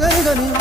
gani gani